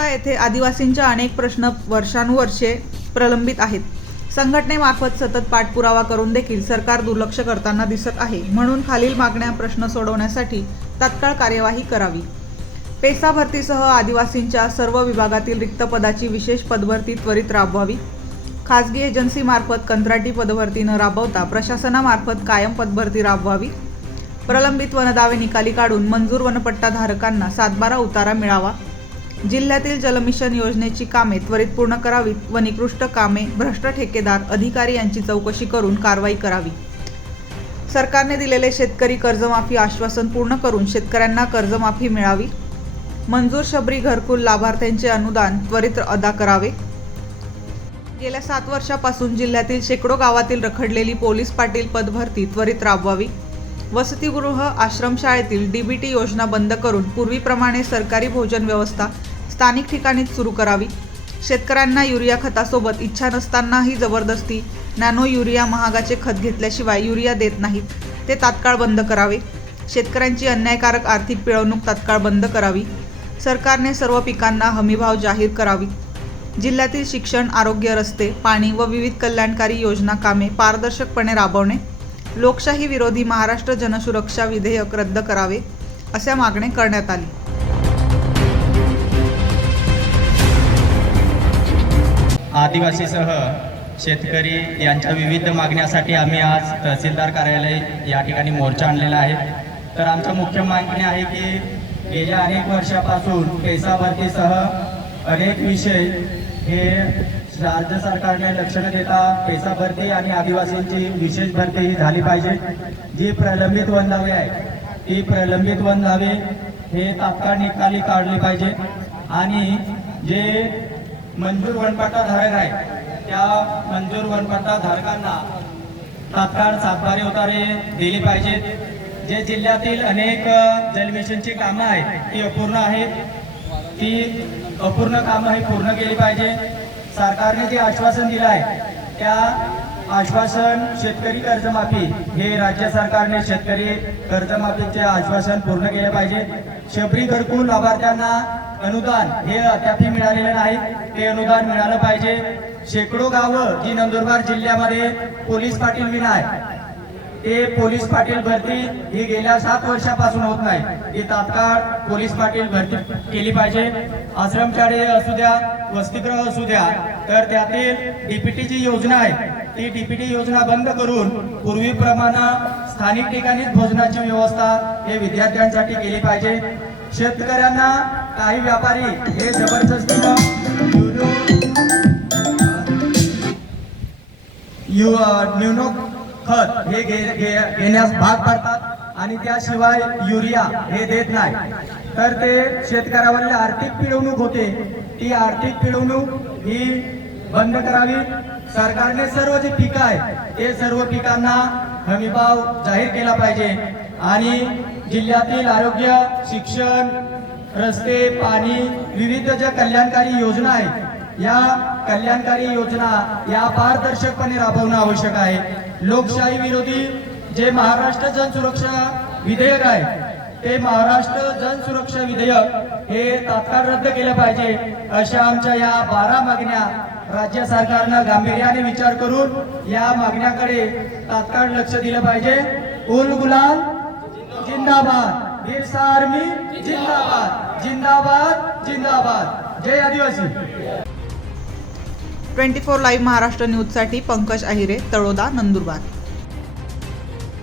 येथे आदिवासींच्या अनेक प्रश्न वर्षानुवर्षे प्रलंबित आहेत. संघटनेमार्फत सतत पाठपुरावा करून देखील सरकार दुर्लक्ष करताना दिसत आहे. म्हणून खालील मागण्या प्रश्न सोडवण्यासाठी तात्काळ कार्यवाही करावी. पेसा भरतीसह आदिवासींच्या सर्व विभागातील रिक्त पदाची विशेष पदभरती त्वरित राबवावी. खाजगी एजन्सीमार्फत कंत्राटी पदभरती न राबवता प्रशासनामार्फत कायम पदभरती राबवावी. प्रलंबित वनदावे निकाली काढून मंजूर वनपट्टाधारकांना सातबारा उतारा मिळावा. जिल्ह्यातील जलमिशन योजनेची कामे त्वरित पूर्ण करावीत व निकृष्ट कामे भ्रष्ट ठेकेदार अधिकारी यांची चौकशी करून कारवाई करावी. सरकारने दिलेले शेतकरी कर्जमाफी आश्वासन पूर्ण करून शेतकऱ्यांना कर्जमाफी मिळावी. मंजूर शबरी घरकुल लाभार्थ्यांचे अनुदान त्वरित अदा करावे. गेल्या सात वर्षापासून जिल्ह्यातील शेकडो गावातील रखडलेली पोलीस पाटील पदभरती त्वरित राबवावी. वसतिगृह आश्रमशाळेतील डीबीटी योजना बंद करून पूर्वीप्रमाणे सरकारी भोजन व्यवस्था स्थानिक ठिकाणीच सुरू करावी. शेतकऱ्यांना युरिया खतासोबत इच्छा नसतानाही जबरदस्ती नॅनो युरिया महागाचे खत घेतल्याशिवाय युरिया देत नाहीत. ते तात्काळ बंद करावे. शेतकऱ्यांची अन्यायकारक आर्थिक पिळवणूक तात्काळ बंद करावी. सरकारने सर्व पिकांना हमीभाव जाहीर करावी. जिल्ह्यातील शिक्षण आरोग्य रस्ते पाणी व विविध कल्याणकारी योजना कामे पारदर्शकपणे राबवणे लोकशाही विरोधी महाराष्ट्र जनसुरक्षा विधेयक रद्द करावे अशा मागणी करण्यात आली. आदिवासीसह शेतकरी यांच्या विविध मागण्यासाठी आम्ही आज तहसीलदार कार्यालय या ठिकाणी मोर्चा आणलेला आहे. तर आमचं मुख्य मागणी आहे की गेल्या अनेक वर्षापासून पैसाभरतीसह अनेक विषय हे राज्य सरकारने लक्ष न देता पैसा भरती आणि आदिवासींची विशेष भरती ही झाली पाहिजे. जी प्रलंबित वनदावे आहे ती प्रलंबित वनदावे हे तात्काळ निकाली काढली पाहिजे. आणि जे मंजूर वनपट्टा धारक आहे. त्या मंजूर वनपट्टा धारकांना तात्काळ सातबारे उतारे दिली पाहिजेत. जे जिल्ह्यातील अनेक जलमिशनची कामं आहेत ती अपूर्ण आहेत. ती अपूर्ण कामं ही पूर्ण केली पाहिजे सरकारने जे आश्वासन दिलं आहे त्या आश्वासन शेतकरी कर्जमाफी हे राज्य सरकारने शेतकरी कर्जमाफीचे आश्वासन पूर्ण केले पाहिजे. शबरी घरकुल लाभार्थ्यांना अनुदान हे अद्यापही मिळालेलं नाही. ते अनुदान मिळालं पाहिजे. शेकडो गावं जी नंदुरबार जिल्ह्यामध्ये पोलीस पाटील विना ते पोलीस पाटील भरती ही गेल्या सात वर्षापासून होत नाही. ही तात्काळ पोलीस पाटील भरती केली पाहिजे. आश्रमशाळे असू द्या वसतिगृह असू द्या तर त्यातील डीपीटी जी योजना आहे ती डीपीटी योजना बंद करून पूर्वीप्रमाणे स्थानिक ठिकाणीच भोजनाची व्यवस्था हे विद्यार्थ्यांसाठी केली पाहिजे. शेतकऱ्यांना काही व्यापारी हे जबरदस्तीनं न्यूनो खत हे घेण्यास भाग पडतात आणि त्याशिवाय युरिया हे देत नाही. तर ते शेतकऱ्यावरली आर्थिक पिळवणूक होते. ती आर्थिक पिळवणूक ही बंद करावी. सरकारने सर्व जे पिकं आहे ते सर्व पिकांना हमीभाव जाहीर केला पाहिजे. आणि जिल्ह्यातील आरोग्य शिक्षण रस्ते पाणी विविध ज्या कल्याणकारी योजना आहेत या कल्याणकारी योजना या पारदर्शकपणे राबवणं आवश्यक आहे. लोकशाही विरोधी जे महाराष्ट्र जनसुरक्षा विधेयक आहे ते महाराष्ट्र जनसुरक्षा विधेयक हे तात्काळ रद्द केलं पाहिजे अशा आमच्या या बारा मागण्या राज्य सरकारनं गांभीर्याने विचार करून या मागण्याकडे तात्काळ लक्ष दिलं पाहिजे. उल गुलाल जिंदाबाद. बिरसा आर्मी जिंदाबाद. जिंदाबाद जिंदाबाद. जय आदिवासी. ट्वेंटी फोर लाईव्ह महाराष्ट्र न्यूजसाठी पंकज अहिरे तळोदा नंदुरबार.